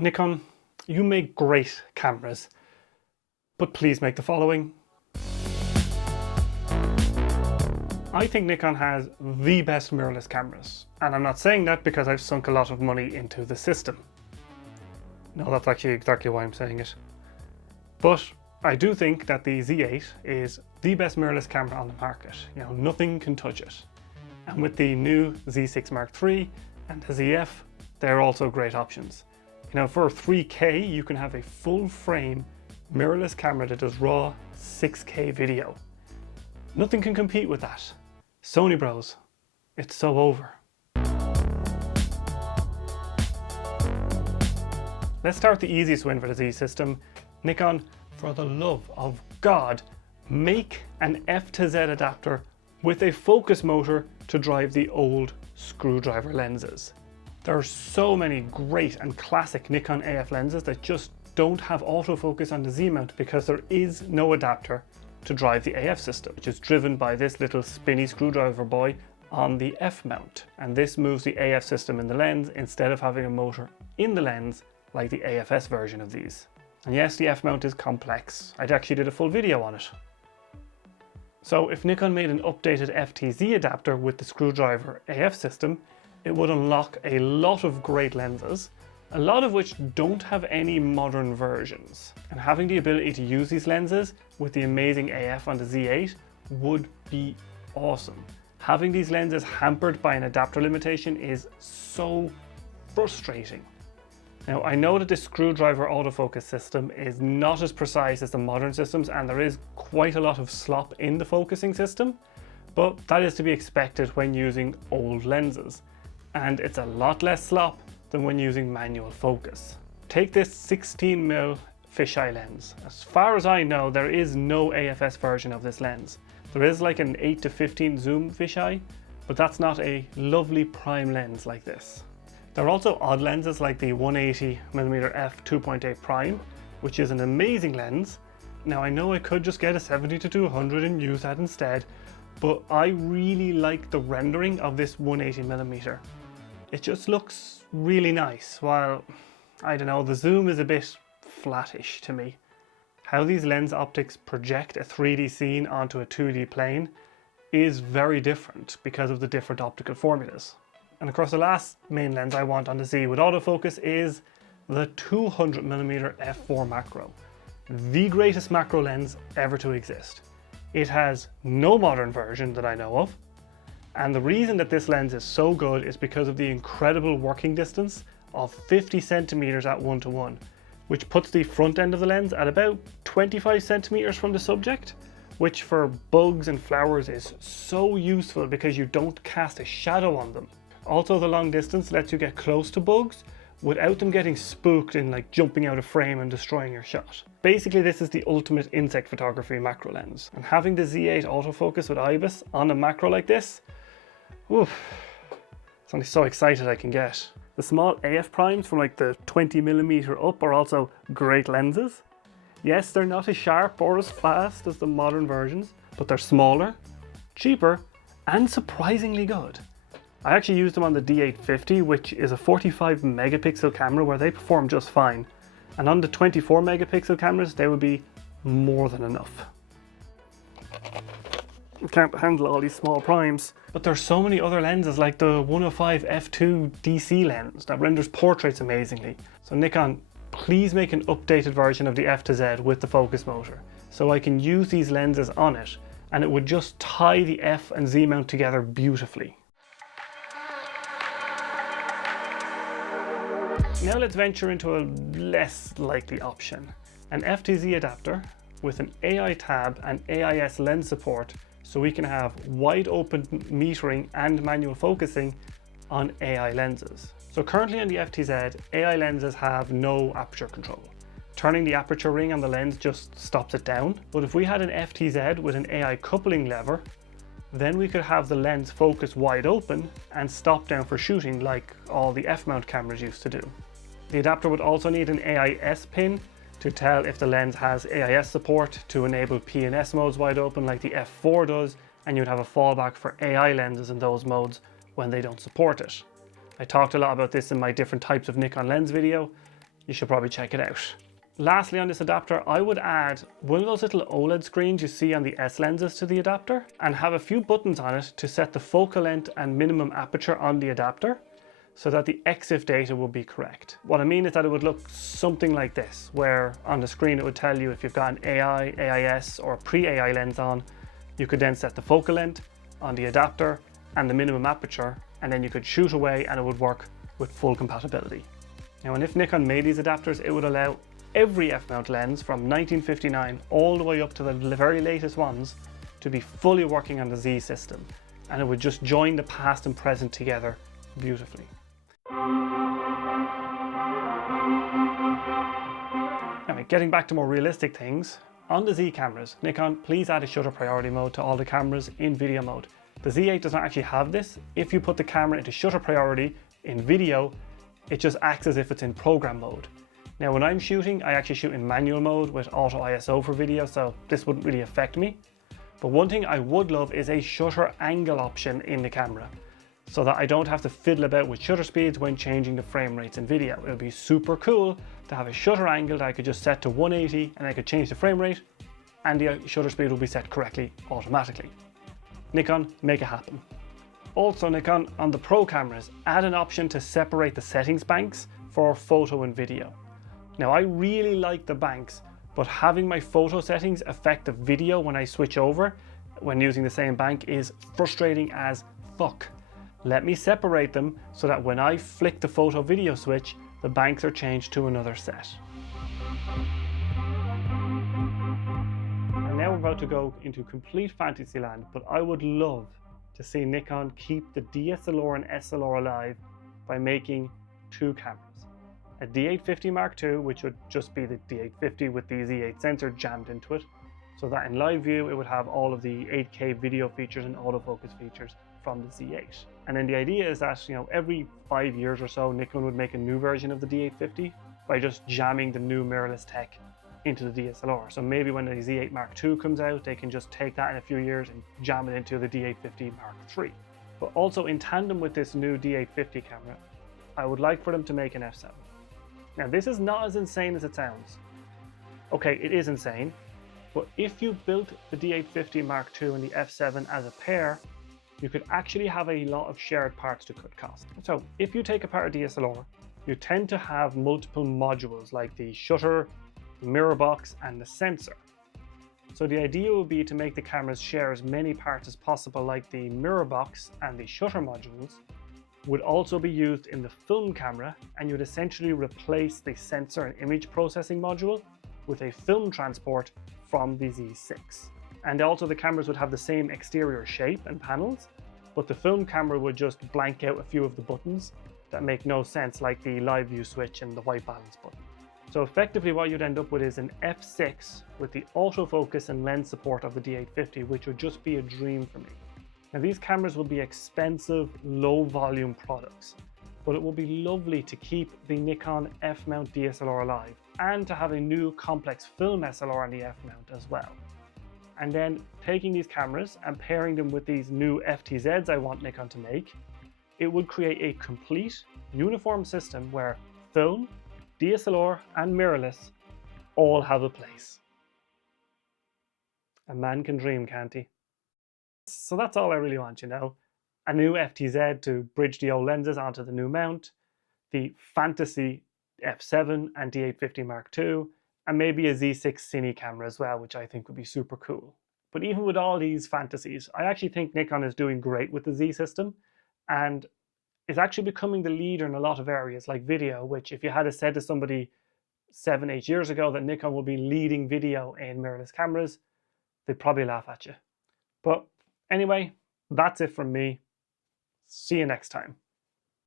Nikon, you make great cameras, but please make the following. I think Nikon has the best mirrorless cameras, and I'm not saying that because I've sunk a lot of money into the system. No, that's actually exactly why I'm saying it. But I do think that the Z8 is the best mirrorless camera on the market. You know, nothing can touch it. And with the new Z6 Mark III and the ZF, they're also great options. You know, for 3K, you can have a full frame mirrorless camera that does raw 6K video. Nothing can compete with that. Sony bros, it's so over. Let's start the easiest win for the Z system. Nikon, for the love of God, make an F to Z adapter with a focus motor to drive the old screwdriver lenses. There are so many great and classic Nikon AF lenses that just don't have autofocus on the Z mount because there is no adapter to drive the AF system, which is driven by this little spinny screwdriver boy on the F mount. And this moves the AF system in the lens instead of having a motor in the lens like the AFS version of these. And yes, the F mount is complex. I actually did a full video on it. So if Nikon made an updated FTZ adapter with the screwdriver AF system, it would unlock a lot of great lenses, a lot of which don't have any modern versions. And having the ability to use these lenses with the amazing AF on the Z8 would be awesome. Having these lenses hampered by an adapter limitation is so frustrating. Now, I know that this screwdriver autofocus system is not as precise as the modern systems, and there is quite a lot of slop in the focusing system, but that is to be expected when using old lenses. And it's a lot less slop than when using manual focus. Take this 16mm fisheye lens. As far as I know, there is no AFS version of this lens. There is like an 8 to 15 zoom fisheye, but that's not a lovely prime lens like this. There are also odd lenses like the 180mm f 2.8 prime, which is an amazing lens. Now I know I could just get a 70-200 and use that instead, but I really like the rendering of this 180mm. It just looks really nice, while, I don't know, the zoom is a bit flattish to me. How these lens optics project a 3D scene onto a 2D plane is very different because of the different optical formulas. And of course the last main lens I want on the Z with autofocus is the 200mm f4 macro. The greatest macro lens ever to exist. It has no modern version that I know of, and the reason that this lens is so good is because of the incredible working distance of 50 centimeters at 1:1, which puts the front end of the lens at about 25 centimeters from the subject, which for bugs and flowers is so useful because you don't cast a shadow on them. Also, the long distance lets you get close to bugs without them getting spooked and like jumping out of frame and destroying your shot. Basically, this is the ultimate insect photography macro lens. And having the Z8 autofocus with IBIS on a macro like this, oof, it's only so excited I can get. The small AF primes from like the 20mm up are also great lenses. Yes, they're not as sharp or as fast as the modern versions, but they're smaller, cheaper, and surprisingly good. I actually used them on the D8500, which is a 45 megapixel camera where they perform just fine. And on the 24 megapixel cameras, they would be more than enough. I can't handle all these small primes. But there's so many other lenses like the 105 f2 DC lens that renders portraits amazingly. So Nikon, please make an updated version of the F to Z with the focus motor so I can use these lenses on it and it would just tie the F and Z mount together beautifully. Now let's venture into a less likely option. An FTZ adapter with an AI tab and AIS lens support so we can have wide open metering and manual focusing on AI lenses. So currently on the FTZ, AI lenses have no aperture control. Turning the aperture ring on the lens just stops it down. But if we had an FTZ with an AI coupling lever, then we could have the lens focus wide open and stop down for shooting like all the F-mount cameras used to do. The adapter would also need an AIS pin to tell if the lens has AIS support to enable P and S modes wide open like the F4 does, and you'd have a fallback for AI lenses in those modes when they don't support it. I talked a lot about this in my different types of Nikon lens video. you should probably check it out. Lastly, on this adapter, I would add one of those little OLED screens you see on the S lenses to the adapter and have a few buttons on it to set the focal length and minimum aperture on the adapter so that the EXIF data will be correct. What I mean is that it would look something like this, where on the screen it would tell you if you've got an AI, AIS or pre-AI lens on. You could then set the focal length on the adapter and the minimum aperture, and then you could shoot away and it would work with full compatibility. Now, and if Nikon made these adapters, it would allow every f-mount lens from 1959 all the way up to the very latest ones to be fully working on the Z system, and it would just join the past and present together beautifully. Anyway, getting back to more realistic things, on the Z cameras, Nikon, please add a shutter priority mode to all the cameras in video mode. The Z8 does not actually have this. If you put the camera into shutter priority in video, it just acts as if it's in program mode. Now, when I'm shooting, I actually shoot in manual mode with auto ISO for video, so this wouldn't really affect me. But one thing I would love is a shutter angle option in the camera, so that I don't have to fiddle about with shutter speeds when changing the frame rates in video. It would be super cool to have a shutter angle that I could just set to 180 and I could change the frame rate and the shutter speed will be set correctly automatically. Nikon, make it happen. Also, Nikon, on the Pro cameras, add an option to separate the settings banks for photo and video. Now, I really like the banks, but having my photo settings affect the video when I switch over when using the same bank is frustrating as fuck. Let me separate them so that when I flick the photo video switch, the banks are changed to another set. And now we're about to go into complete fantasy land, but I would love to see Nikon keep the DSLR and SLR alive by making two cameras. A D850 Mark II, which would just be the D850 with the Z8 sensor jammed into it, so that in live view it would have all of the 8K video features and autofocus features from the Z8. And then the idea is that, you know, every 5 years or so, Nikon would make a new version of the D850 by just jamming the new mirrorless tech into the DSLR. So maybe when the Z8 Mark II comes out, they can just take that in a few years and jam it into the D850 Mark III. But also in tandem with this new D850 camera, I would like for them to make an f7. Now, this is not as insane as it sounds. Okay, it is insane, but if you built the D850 Mark II and the f7 as a pair, you could actually have a lot of shared parts to cut cost. So if you take apart a DSLR, you tend to have multiple modules like the shutter, the mirror box, and the sensor. So the idea would be to make the cameras share as many parts as possible, like the mirror box and the shutter modules would also be used in the film camera, and you'd essentially replace the sensor and image processing module with a film transport from the Z6. And also the cameras would have the same exterior shape and panels, but the film camera would just blank out a few of the buttons that make no sense, like the live view switch and the white balance button. So effectively what you'd end up with is an f6 with the autofocus and lens support of the D850, which would just be a dream for me. Now, these cameras will be expensive, low volume products, but it will be lovely to keep the Nikon f-mount DSLR alive and to have a new complex film SLR on the f-mount as well. And then taking these cameras and pairing them with these new FTZs I want Nikon to make, it would create a complete uniform system where film, DSLR and mirrorless all have a place. A man can dream, can't he? So that's all I really want, you know. A new FTZ to bridge the old lenses onto the new mount, the fantasy f7 and D850 Mark II, and maybe a Z6 Cine camera as well, which I think would be super cool. But even with all these fantasies, I actually think Nikon is doing great with the Z system and is actually becoming the leader in a lot of areas like video, which if you had said to somebody 7-8 years ago that Nikon would be leading video in mirrorless cameras, they'd probably laugh at you. But anyway, that's it from me. See you next time.